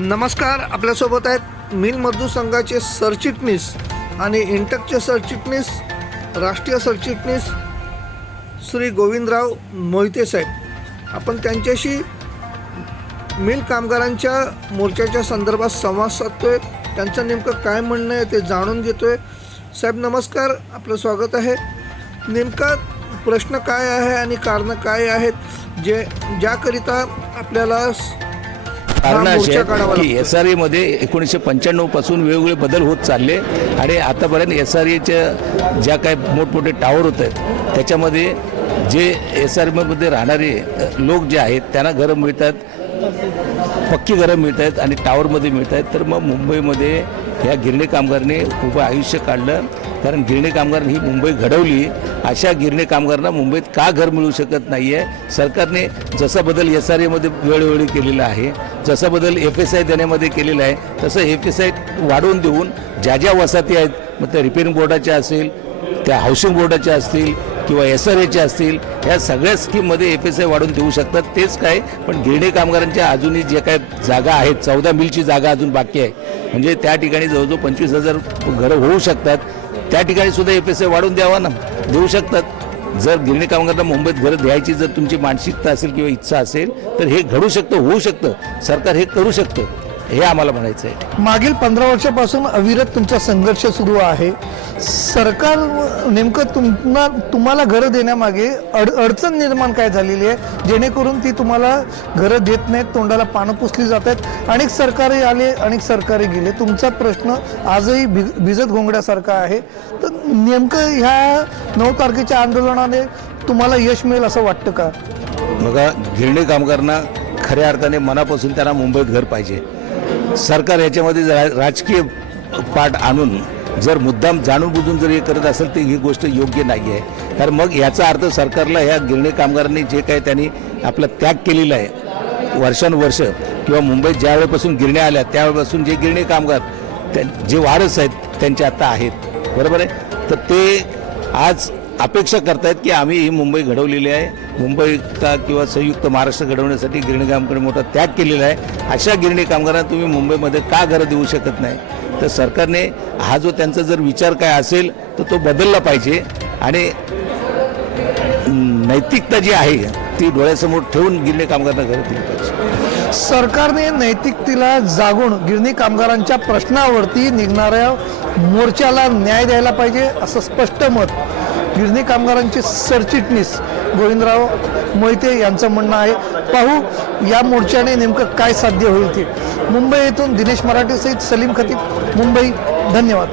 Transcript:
नमस्कार आपल्यासोबत आहेत मिल मजदूर संघाचे सरचिटणीस आणि इंटकचे सरचिटणीस राष्ट्रीय सरचिटणीस श्री गोविंदराव मोहिते साहेब. आपण त्यांच्याशी मिल कामगारांच्या मोर्चाच्या संदर्भात संवाद साधतोय. त्यांचं नेमकं काय म्हणणं आहे ते जाणून घेतोय. साहेब नमस्कार आपलं स्वागत आहे. नेमका प्रश्न काय आहे आणि कारणं काय आहेत? जे ज्याकरिता आपल्याला कारण आहेत की. एस आर एमध्ये एकोणीसशे पंच्याण्णवपासून वेगवेगळे बदल होत चालले आणि आतापर्यंत एस आर एच्या ज्या काय मोठमोठे टावर होत आहेत त्याच्यामध्ये जे एस आर एमध्ये राहणारे अ, लोक जे आहेत त्यांना घरं मिळतात पक्की घरं मिळत आहेत आणि टावरमध्ये मिळत आहेत तर मग मुंबईमध्ये ह्या गिरणी कामगारने उभं आयुष्य काढलं कारण गिरणी कामगारांनी ही मुंबई घडवली अशा गिरणी कामगारांना मुंबईत का घर मिळू शकत नाही आहे सरकारने जसा बदल एस आर एमध्ये वेळोवेळी केलेला आहे जसा बदल एफ एस आय देण्यामध्ये केलेला आहे तसं एफ एस आय वाढवून देऊन ज्या ज्या वसाहती आहेत मग त्या रिपेअरिंग बोर्डाच्या असेल त्या हाऊसिंग बोर्डाच्या असतील किंवा एस आर एच्या असतील ह्या सगळ्या स्कीममध्ये एफ एस आय वाढून देऊ शकतात तेच काय? पण गिरणी कामगारांच्या अजूनही जे काय जागा आहेत चौदा मिलची जागा अजून बाकी आहे. म्हणजे त्या ठिकाणी जवळजवळ पंचवीस हजार घरं होऊ शकतात त्या ठिकाणी सुद्धा एफ एस आय वाढून द्यावा ना. देऊ शकतात. जर गिरणी कामगारांना मुंबईत घरं द्यायची जर तुमची मानसिकता असेल किंवा इच्छा असेल तर हे घडू शकतं होऊ शकतं. सरकार हे करू शकतं. हे आम्हाला म्हणायचं आहे मागील पंधरा वर्षापासून अविरत तुमचा संघर्ष सुरू आहे. सरकार नेमकं तुम्हाला तुम्हाला घरं देण्यामागे अड अडचण निर्माण काय झालेली आहे? जेणेकरून ती तुम्हाला घरं देत नाहीत तोंडाला पानं पुसली जात आहेत. अनेक सरकारही आले अनेक सरकारही गेले. तुमचा प्रश्न आजही भि भिजत घोंगड्यासारखा आहे. तर नेमकं ह्या नऊ तारखेच्या आंदोलनाने तुम्हाला यश मिळेल असं वाटतं का? बघा गिरणी कामगारांना खऱ्या अर्थाने मनापासून त्यांना मुंबईत घर पाहिजे. सरकार याच्यामध्ये रा- राजकीय पाठ आणून जर मुद्दाम जाणून बुजून जर हे करत असेल तर ही गोष्ट योग्य नाही आहे कारण मग याचा अर्थ सरकारला ह्या गिरणी कामगारांनी जे काही त्यांनी आपला त्याग केलेला आहे वर्षानुवर्ष किंवा मुंबईत ज्या वेळेपासून गिरण्या आल्या त्यावेळेपासून जे गिरणी कामगार त्या जे वारस आहेत त्यांचे आता आहेत. बरोबर आहे? तर ते आज अपेक्षा करतायत की आम्ही ही मुंबई घडवलेली आहे. मुंबई का किंवा संयुक्त महाराष्ट्र घडवण्यासाठी गिरणी कामगारांनी मोठा त्याग केलेला आहे. अशा गिरणी कामगारांना तुम्ही मुंबईमध्ये का घरं देऊ शकत नाही? तर सरकारने हा जो त्यांचा जर विचार काय असेल तर तो बदलला पाहिजे. आणि नैतिकता जी आहे ती डोळ्यासमोर ठेवून गिरणी कामगारांना घरं दिली पाहिजे. सरकारने नैतिकतेला जागून गिरणी कामगारांच्या प्रश्नावरती निघणाऱ्या मोर्चाला न्याय द्यायला पाहिजे असं स्पष्ट मत गिरणी कामगारांचे सरचिटणीस गोविंदराव मोहिते यांचं म्हणणं आहे पाहू या मोर्चाने नेमकं काय साध्य होईल ते. मुंबई येथून दिनेश मराठेसहित सलीम खतीब मुंबई धन्यवाद.